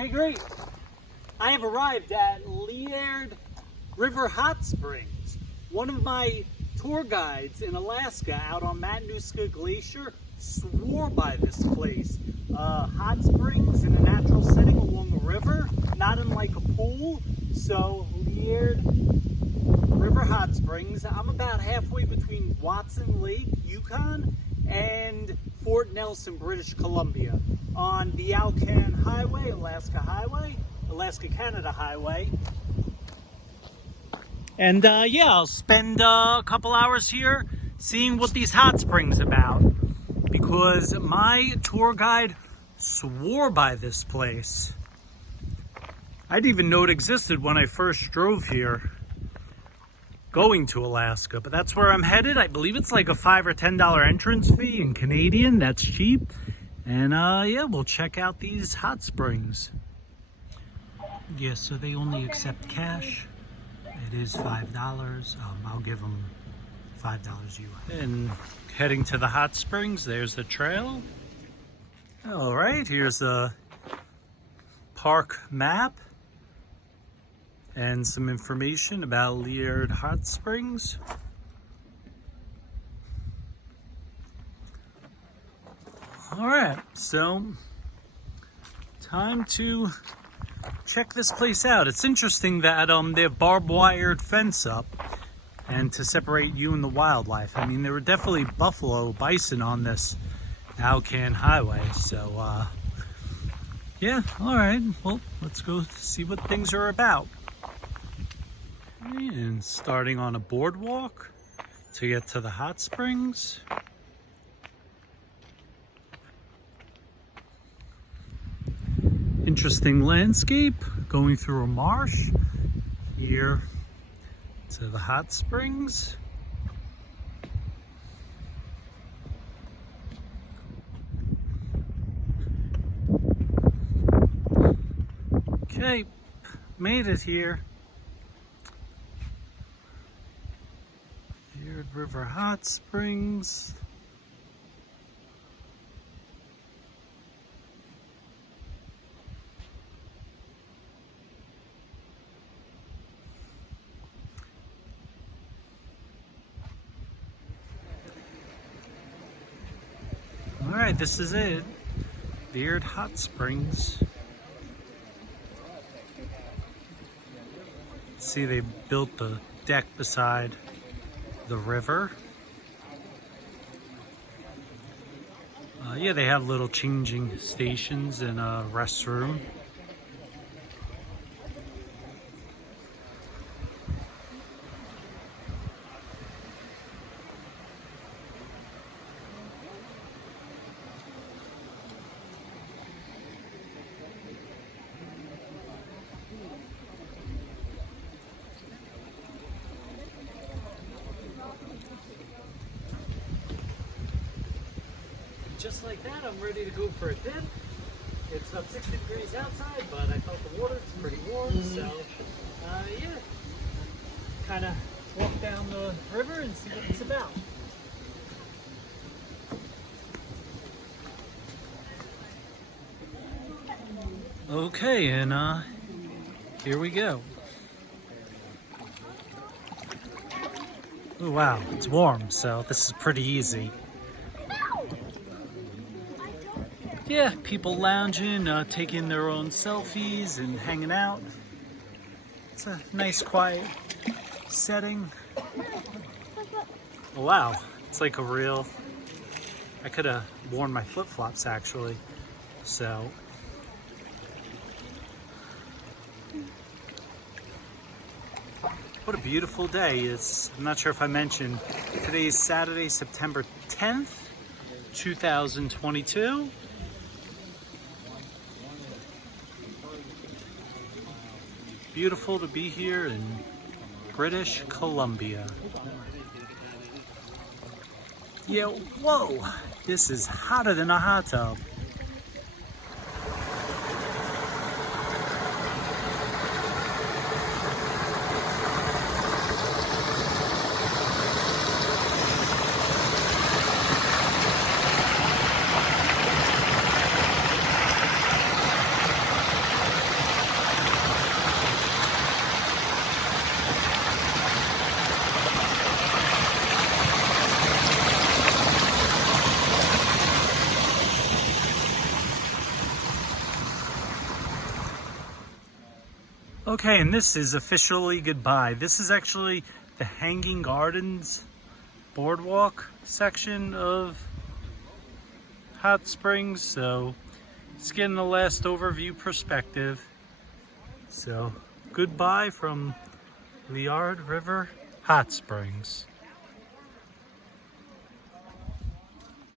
Okay, great. I have arrived at Liard River Hot Springs. One of my tour guides in Alaska out on Matanuska Glacier swore by this place. Hot springs in a natural setting along a river, not in like a pool. So Liard River Hot Springs. I'm about halfway between Watson Lake, Yukon, and Fort Nelson, British Columbia, on the ALCAN Highway, Alaska-Canada Highway. And yeah, I'll spend a couple hours here seeing what these hot springs about, because my tour guide swore by this place. I didn't even know it existed when I first drove here going to Alaska, but that's where I'm headed. I believe it's like a $5 or $10 entrance fee in Canadian. That's cheap. And yeah, we'll check out these hot springs. Yeah, so they only accept cash. It is $5. I'll give them $5 US. And heading to the hot springs, there's the trail. All right, here's the park map and some information about Liard Hot Springs. All right, so time to check this place out. It's interesting that they have barbed wired fence up and to separate you and the wildlife. I mean, there were definitely buffalo, bison on this ALCAN highway. So yeah, all right, well, let's go see what things are about. And starting on a boardwalk to get to the hot springs. Interesting landscape, going through a marsh here to the hot springs. Okay, made it here. Liard River Hot Springs. All right, this is it. Liard Hot Springs. See, they built the deck beside the river. Yeah, they have little changing stations and a restroom. Just like that, I'm ready to go for a dip. It's about 60 degrees outside, but I felt the water, it's pretty warm, so yeah. Kind of walk down the river and see what it's about. Okay, and here we go. Oh wow, it's warm, so this is pretty easy. Yeah, people lounging, taking their own selfies and hanging out. It's a nice, quiet setting. Oh, wow, it's like a real... I could have worn my flip-flops, actually. So... what a beautiful day. I'm not sure if I mentioned, today is Saturday, September 10th, 2022. Beautiful to be here in British Columbia. Yeah, whoa, this is hotter than a hot tub. Okay, and this is officially goodbye. This is actually the Hanging Gardens boardwalk section of Hot Springs, so it's getting the last overview perspective. So goodbye from Liard River Hot Springs.